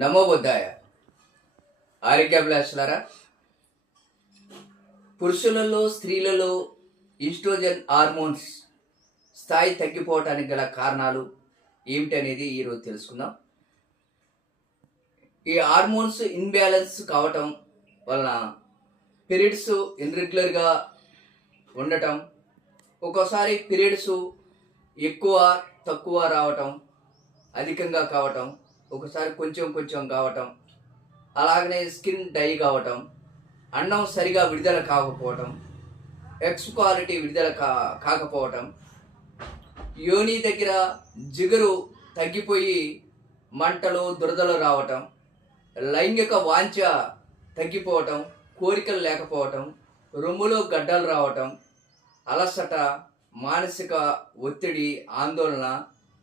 నమో బుద్ధాయ. ఆరోగ్యాభిలాషులారా, పురుషులలో స్త్రీలలో oestrogen hormones స్థాయి తగ్గిపోవటానికి గల కారణాలు ఏమిటనేది ఈరోజు తెలుసుకుందాం. ఈ హార్మోన్స్ ఇన్బ్యాలెన్స్ కావటం వలన పీరియడ్స్ ఇర్రెగ్యులర్గా ఉండటం, ఒక్కోసారి పీరియడ్స్ ఎక్కువ తక్కువ రావటం, అధికంగా కావటం, ఒకసారి కొంచెం కొంచెం కావటం, అలాగనే స్కిన్ డై కావటం, అన్నం సరిగా విడుదల కాకపోవటం, ఎగ్స్ క్వాలిటీ విడుదల కాకపోవటం, యోని దగ్గర జిగురు తగ్గిపోయి మంటలు దురదలు రావటం, లైంగిక వాంఛ తగ్గిపోవటం, కోరికలు లేకపోవటం, రొమ్ములో గడ్డలు రావటం, అలసట, మానసిక ఒత్తిడి, ఆందోళన,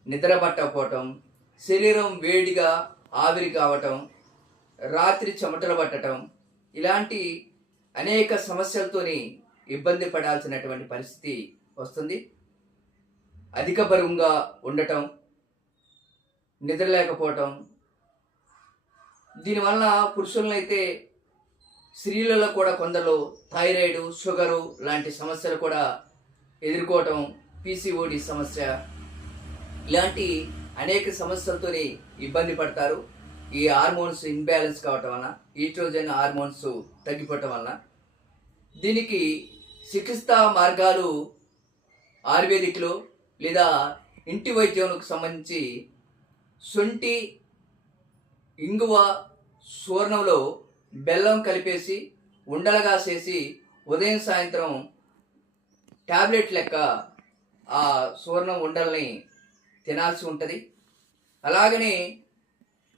నిద్ర పట్టకపోవటం, శరీరం వేడిగా ఆవిరి కావటం, రాత్రి చెమటలు పట్టడం, ఇలాంటి అనేక సమస్యలతోని ఇబ్బంది పడాల్సినటువంటి పరిస్థితి వస్తుంది. అధిక బరువుగా ఉండటం, నిద్ర లేకపోవటం, దీనివల్ల పురుషులనైతే స్త్రీలలో కూడా కొందరు థైరాయిడ్, షుగరు లాంటి సమస్యలు కూడా ఎదుర్కోవటం, పీసీఓడి సమస్య, ఇలాంటి అనేక సమస్యలతోని ఇబ్బంది పడతారు. ఈ హార్మోన్స్ ఇన్బ్యాలెన్స్ కావటం వలన, ఈస్ట్రోజన్ హార్మోన్స్ తగ్గిపోవటం వలన. దీనికి చికిత్సా మార్గాలు ఆయుర్వేదిక్లో లేదా ఇంటి వైద్యంకు సంబంధించి శొంఠి, ఇంగువ, సూర్ణంలో బెల్లం కలిపేసి ఉండలుగా చేసి ఉదయం సాయంత్రం ట్యాబ్లెట్ లెక్క ఆ సూర్ణం ఉండల్ని తినాల్సి ఉంటుంది. అలాగనే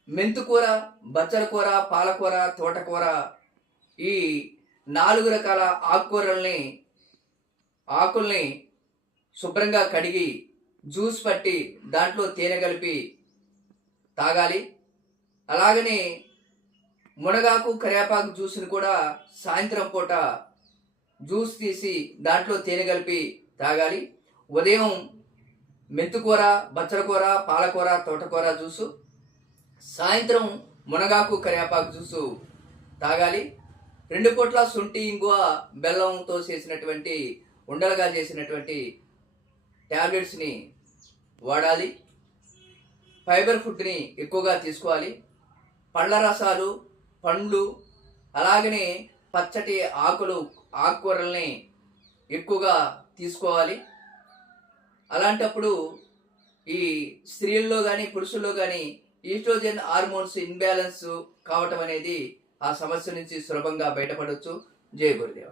మెంతుకూర, బచ్చల కూర, పాలకూర, తోటకూర, ఈ 4 రకాల ఆకుల్ని శుభ్రంగా కడిగి జ్యూస్ పట్టి దాంట్లో తేనె కలిపి తాగాలి. అలాగనే మునగాకు, కరివేపాకు జ్యూస్ని కూడా సాయంత్రం పూట జ్యూస్ తీసి దాంట్లో తేనె కలిపి తాగాలి. ఉదయం మెంతుకూర, బచ్చల కూర, పాలకూర, తోటకూర జ్యూసు, సాయంత్రం మునగాకు, కరివేపాకు జ్యూసు తాగాలి. 2 పూట్ల శొంఠి, ఇంగువ, బెల్లంతో చేసినటువంటి ఉండలుగా చేసినటువంటి ట్యాబ్లెట్స్ని వాడాలి. ఫైబర్ ఫుడ్ని ఎక్కువగా తీసుకోవాలి. పళ్ళ రసాలు, పండ్లు, అలాగనే పచ్చటి ఆకుకూరల్ని ఎక్కువగా తీసుకోవాలి. అలాంటప్పుడు ఈ స్త్రీల్లో కానీ పురుషుల్లో కానీ ఈస్ట్రోజన్ హార్మోన్స్ ఇన్బ్యాలెన్స్ కావటం అనేది ఆ సమస్య నుంచి సులభంగా బయటపడవచ్చు. జై గురుదేవ.